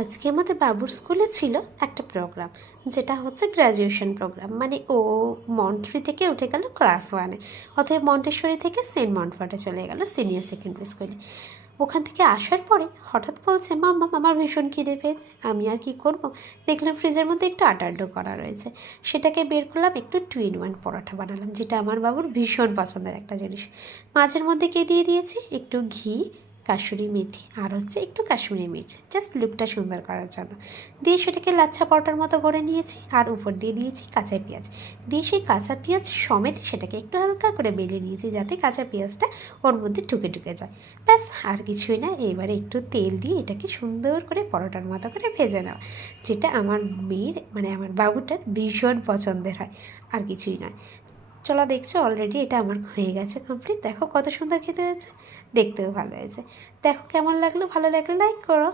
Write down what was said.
আজকে আমাদের বাবুর স্কুলে ছিল একটা প্রোগ্রাম, যেটা হচ্ছে গ্র্যাজুয়েশন প্রোগ্রাম। মানে ও মন্ট্রি থেকে উঠে গেল ক্লাস ওয়ানে, অতএব মন্টেশ্বরী থেকে সেন্ট মন্টফোর্টে চলে গেল সিনিয়র সেকেন্ডারি স্কুলে। ওখান থেকে আসার পরে হঠাৎ বলছে, মাম্মা আমার ভীষণ খিদে পেয়েছে। আমি আর কি করব, দেখলাম ফ্রিজের মধ্যে একটু আটার ডো করা রয়েছে, সেটাকে বের করলাম, একটু 2-in-1 পরোটা বানালাম, যেটা আমার বাবুর ভীষণ পছন্দের একটা জিনিস। মাঝের মধ্যে কে দিয়ে দিয়েছি একটু ঘি, কাসুরি মেথি আর হচ্ছে একটু কাশ্মীরি মির্চ, জাস্ট লুকটা সুন্দর করার জন্য। দিয়ে সেটাকে লাচ্ছা পরোটার মতো করে নিয়েছি, আর উপর দিয়ে দিয়েছি কাঁচা পেঁয়াজ। দিয়ে সেই কাঁচা পেঁয়াজ সমেত সেটাকে একটু হালকা করে বেলে নিয়েছি, যাতে কাঁচা পেঁয়াজটা ওর মধ্যে ঢুকে ঢুকে যায়। ব্যাস, আর কিছুই না। এবারে একটু তেল দিয়ে এটাকে সুন্দর করে পরোটার মতো করে ভেজে নেওয়া, যেটা আমার মেয়ের মানে আমার বাবুটার ভীষণ পছন্দের হয়, আর কিছুই নয়। চলো, দেখছো অলরেডি এটা আমার হয়ে গেছে কমপ্লিট। দেখো কত সুন্দর খেতে হয়েছে, দেখতেও ভালো হয়েছে। দেখো কেমন লাগলো, ভালো লাগলে লাইক করো।